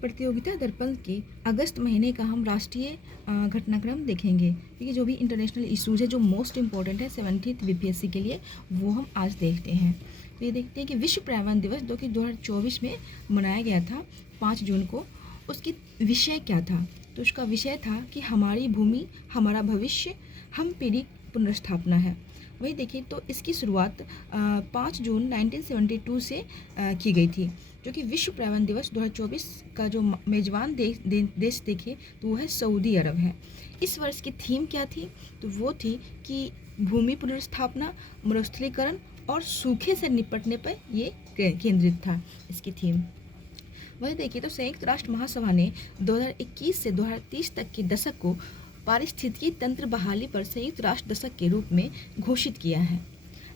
प्रतियोगिता दर्पण के अगस्त महीने का हम राष्ट्रीय घटनाक्रम देखेंगे, क्योंकि जो भी इंटरनेशनल इशूज़ है जो मोस्ट इम्पॉर्टेंट है 70th बीपीएससी के लिए, वो हम आज देखते हैं। तो ये देखते हैं कि विश्व पर्यावरण दिवस जो कि 2024 में मनाया गया था 5 जून को, उसकी विषय क्या था? तो उसका विषय था कि हमारी भूमि हमारा भविष्य, हम पीढ़ी पुनर्स्थापना है। वही देखिए तो इसकी शुरुआत 5 जून 1972 से की गई थी, जो कि विश्व पर्यावरण दिवस 2024 का जो मेज़बान देश देखे तो वो है सऊदी अरब है। इस वर्ष की थीम क्या थी? तो वो थी कि भूमि पुनर्स्थापना, मरुस्थलीकरण और सूखे से निपटने पर ये केंद्रित था इसकी थीम। वही देखिए तो संयुक्त राष्ट्र महासभा ने 2021 से 2030 तक के दशक को पारिस्थितिकी तंत्र बहाली पर संयुक्त राष्ट्र दशक के रूप में घोषित किया है।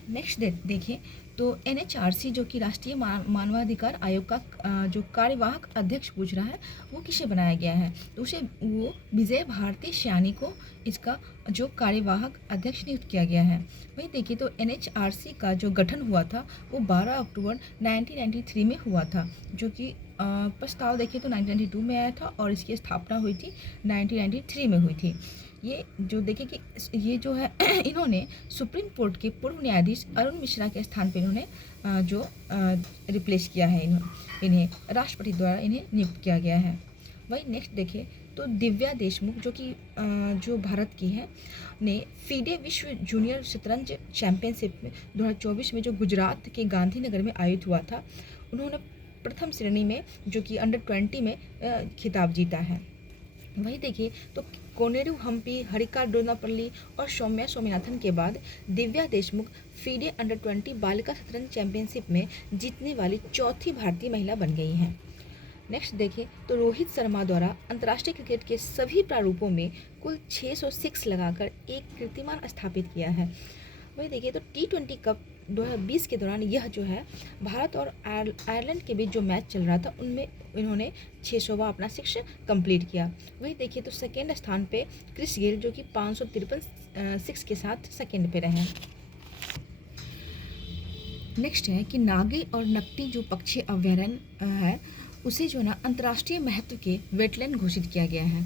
नेक्स्ट देखें तो NHRC जो कि राष्ट्रीय मानवाधिकार आयोग का जो कार्यवाहक अध्यक्ष पूछ रहा है वो किसे बनाया गया है? तो उसे वो विजय भारती श्यानी को इसका जो कार्यवाहक अध्यक्ष नियुक्त किया गया है। वही देखिए तो NHRC का जो गठन हुआ था वो 12 अक्टूबर 1993 में हुआ था, जो कि प्रस्ताव देखिए तो 1992 में आया था और इसकी स्थापना हुई थी 1993 में हुई थी। ये जो देखिए कि ये जो है इन्होंने सुप्रीम कोर्ट के पूर्व न्यायाधीश अरुण मिश्रा के स्थान पर इन्होंने जो रिप्लेस किया है, इन्हें राष्ट्रपति द्वारा इन्हें नियुक्त किया गया है। वही नेक्स्ट देखिए तो दिव्या देशमुख जो कि जो भारत की है ने फीडे विश्व जूनियर शतरंज चैंपियनशिप में 2024 में जो गुजरात के गांधीनगर में आयोजित हुआ था, उन्होंने प्रथम श्रेणी में जो कि अंडर 20 में खिताब जीता है। वही देखिए तो कोनेरू हम्पी, हरिका डोनापल्ली और सौम्या स्वामीनाथन के बाद दिव्या देशमुख फीडे अंडर 20 बालिका शतरंज चैंपियनशिप में जीतने वाली चौथी भारतीय महिला बन गई हैं। नेक्स्ट देखिए तो रोहित शर्मा द्वारा अंतर्राष्ट्रीय क्रिकेट के सभी प्रारूपों में कुल 606 लगाकर एक कीर्तिमान स्थापित किया है। वही देखिए तो T20 कप 2020 के दौरान यह जो है भारत और आयरलैंड के बीच जो मैच चल रहा था उनमें इन्होंने 600वां अपना 6 कंप्लीट किया। वही देखिए तो सेकेंड स्थान पे क्रिस गेल जो कि 553 6 के साथ सेकेंड पे रहे। नेक्स्ट है कि नागी और नकटी जो पक्षी अभयारण्य है उसे जो है ना अंतर्राष्ट्रीय महत्व के वेटलैंड घोषित किया गया है।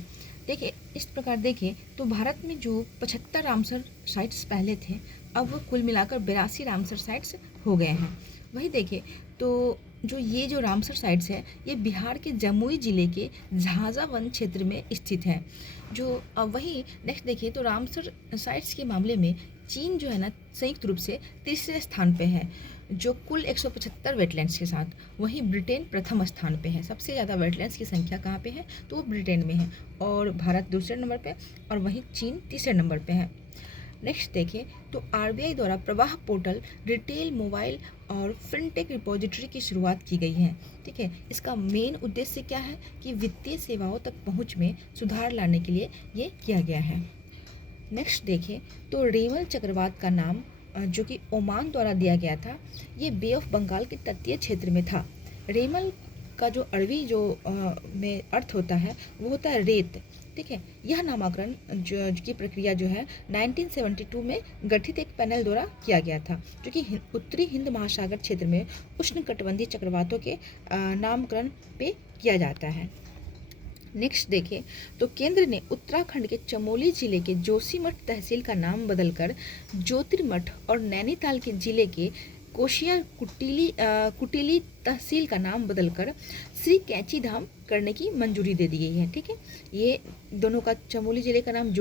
देखिए इस प्रकार देखें तो भारत में जो 75 रामसर साइट्स पहले थे, अब वो कुल मिलाकर 82 रामसर साइट्स हो गए हैं। वही देखिए तो जो ये जो रामसर साइट्स है ये बिहार के जमुई जिले के झांझा वन क्षेत्र में स्थित है। जो वही नेक्स्ट देखिए तो रामसर साइट्स के मामले में चीन जो है ना संयुक्त रूप से तीसरे स्थान पे है जो कुल 175 वेटलैंड्स के साथ। वहीं ब्रिटेन प्रथम स्थान पे है। सबसे ज़्यादा वेटलैंड्स की संख्या कहाँ पे है? तो वो ब्रिटेन में है और भारत दूसरे नंबर पे और वहीं चीन तीसरे नंबर पे है। नेक्स्ट देखिए तो RBI द्वारा प्रवाह पोर्टल रिटेल, मोबाइल और फिनटेक रिपोजिटरी की शुरुआत की गई है। ठीक है, इसका मेन उद्देश्य क्या है कि वित्तीय सेवाओं तक पहुँच में सुधार लाने के लिए ये किया गया है। नेक्स्ट देखें तो रेमल चक्रवात का नाम जो कि ओमान द्वारा दिया गया था, ये बे ऑफ बंगाल के तटीय क्षेत्र में था। रेमल का जो अरबी जो में अर्थ होता है वो होता है रेत। ठीक है, यह नामकरण जो की प्रक्रिया जो है 1972 में गठित एक पैनल द्वारा किया गया था, जो कि उत्तरी हिंद महासागर क्षेत्र में उष्णकटिबंधीय चक्रवातों के नामकरण पे किया जाता है। नेक्स्ट देखें तो केंद्र ने उत्तराखंड के चमोली जिले के जोशीमठ तहसील का नाम बदलकर ज्योतिर्मठ और नैनीताल के जिले के कोशिया कुटीली तहसील का नाम बदलकर श्री कैंची धाम करने की मंजूरी दे दी गई है। ठीक है, ये दोनों का चमोली जिले का नाम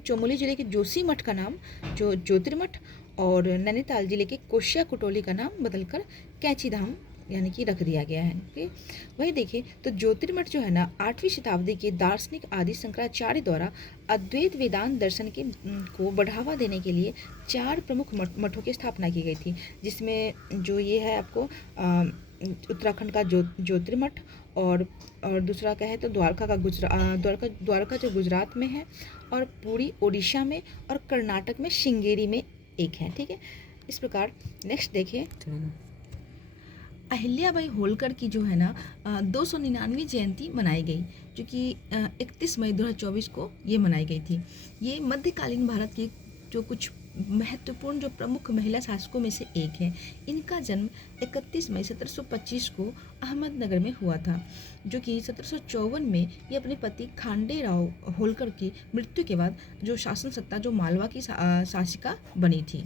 चमोली जिले के जोशीमठ का नाम जो ज्योतिर्मठ और नैनीताल जिले के कोशिया कुटोली का नाम बदलकर कैंची धाम यानी कि रख दिया गया है। ओके, वही देखिए तो ज्योतिर्मठ जो है ना 8वीं शताब्दी के दार्शनिक आदि शंकराचार्य द्वारा अद्वैत वेदांत दर्शन को बढ़ावा देने के लिए 4 प्रमुख मठों की स्थापना की गई थी, जिसमें जो ये है आपको उत्तराखंड का ज्योतिर्मठ और दूसरा क्या है तो द्वारका जो गुजरात में है और पूरी ओडिशा में और कर्नाटक में श्रृंगेरी में एक है। ठीक है, इस प्रकार नेक्स्ट देखिए अहिल्याबाई होलकर की जो है ना 299वीं जयंती मनाई गई, जो कि 31 मई 2024 को ये मनाई गई थी। ये मध्यकालीन भारत की जो कुछ महत्वपूर्ण जो प्रमुख महिला शासकों में से एक है। इनका जन्म 31 मई 1725 को अहमदनगर में हुआ था, जो कि 1754 में ये अपने पति खांडे राव होलकर की मृत्यु के बाद जो शासन सत्ता जो मालवा की शासिका बनी थी।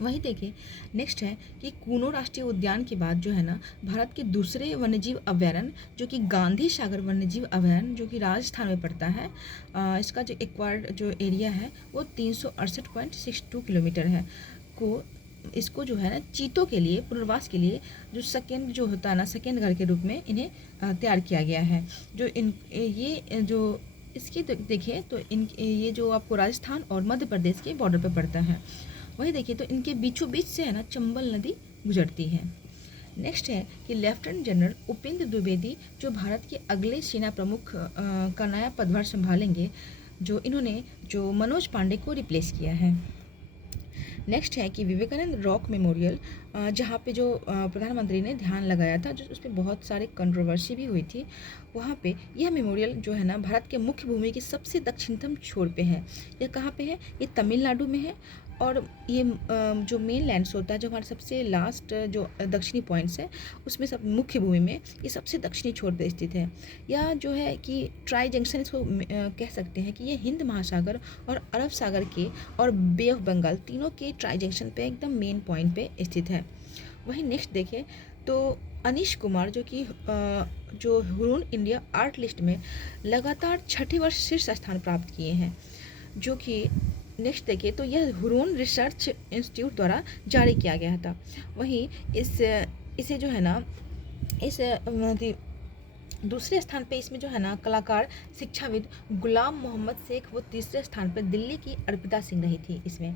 वहीं देखिए नेक्स्ट है कि कूनो राष्ट्रीय उद्यान के बाद जो है ना भारत के दूसरे वन्यजीव अभयारण्य जो कि गांधी सागर वन्यजीव अभयारण्य जो कि राजस्थान में पड़ता है, इसका जो एक्वायर्ड जो एरिया है वो 368.62 किलोमीटर है को इसको जो है ना चीतों के लिए पुनर्वास के लिए जो सेकेंड जो होता है ना सेकेंड घर के रूप में इन्हें तैयार किया गया है। जो इन ये जो इसकी देखिए तो इन ये जो आपको राजस्थान और मध्य प्रदेश के बॉर्डर पर पड़ता है। वही देखिए तो इनके बीचों बीच से है ना चंबल नदी गुजरती है। नेक्स्ट है कि लेफ्टिनेंट जनरल उपेंद्र द्विवेदी जो भारत के अगले सेना प्रमुख का नया पदभार संभालेंगे, जो इन्होंने जो मनोज पांडे को रिप्लेस किया है। नेक्स्ट है कि विवेकानंद रॉक मेमोरियल, जहाँ पे जो प्रधानमंत्री ने ध्यान लगाया था, जो उस पर बहुत सारे कंट्रोवर्सी भी हुई थी, वहाँ पे यह मेमोरियल जो है ना भारत के मुख्य भूमि के सबसे दक्षिणतम छोर पे है। यह कहाँ पे है? ये तमिलनाडु में है। और ये जो मेन लैंड्स होता है जो हमारे सबसे लास्ट जो दक्षिणी पॉइंट्स है उसमें सब मुख्य भूमि में ये सबसे दक्षिणी छोर पे स्थित है। यह जो है कि ट्राई जंक्शन इसको कह सकते हैं कि ये हिंद महासागर और अरब सागर के और बे ऑफ बंगाल तीनों के ट्राई जंक्शन पे एकदम मेन पॉइंट पे स्थित है। वहीं नेक्स्ट देखें तो अनीश कुमार जो कि जो हुरून इंडिया आर्ट लिस्ट में लगातार छठे वर्ष शीर्ष स्थान प्राप्त किए हैं, जो कि नेक्स्ट देखिए तो यह हुरून रिसर्च इंस्टीट्यूट द्वारा जारी किया गया था। वहीं इसे जो है ना इस दूसरे स्थान पे इसमें जो है ना कलाकार शिक्षाविद गुलाम मोहम्मद शेख वो तीसरे स्थान पर दिल्ली की अर्पिता सिंह रही थी इसमें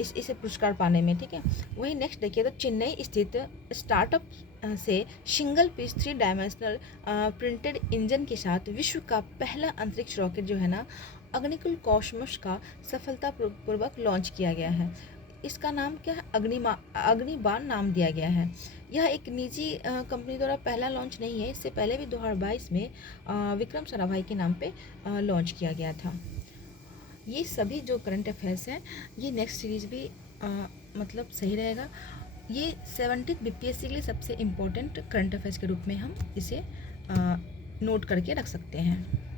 इसे पुरस्कार पाने में। ठीक है, वहीं नेक्स्ट देखिए तो चेन्नई स्थित स्टार्टअप से single piece 3 dimensional printed engine के साथ विश्व का पहला अंतरिक्ष रॉकेट जो है ना अग्निकुल कॉस्मोस का सफलतापूर्वक लॉन्च किया गया है। इसका नाम क्या है? अग्निबाण नाम दिया गया है। यह एक निजी कंपनी द्वारा पहला लॉन्च नहीं है, इससे पहले भी 2022 में विक्रम साराभाई के नाम पे लॉन्च किया गया था। ये सभी जो करंट अफेयर्स हैं ये नेक्स्ट सीरीज़ भी मतलब सही रहेगा। ये 70th बीपीएससी के लिए सबसे इम्पोर्टेंट करंट अफेयर्स के रूप में हम इसे नोट करके रख सकते हैं।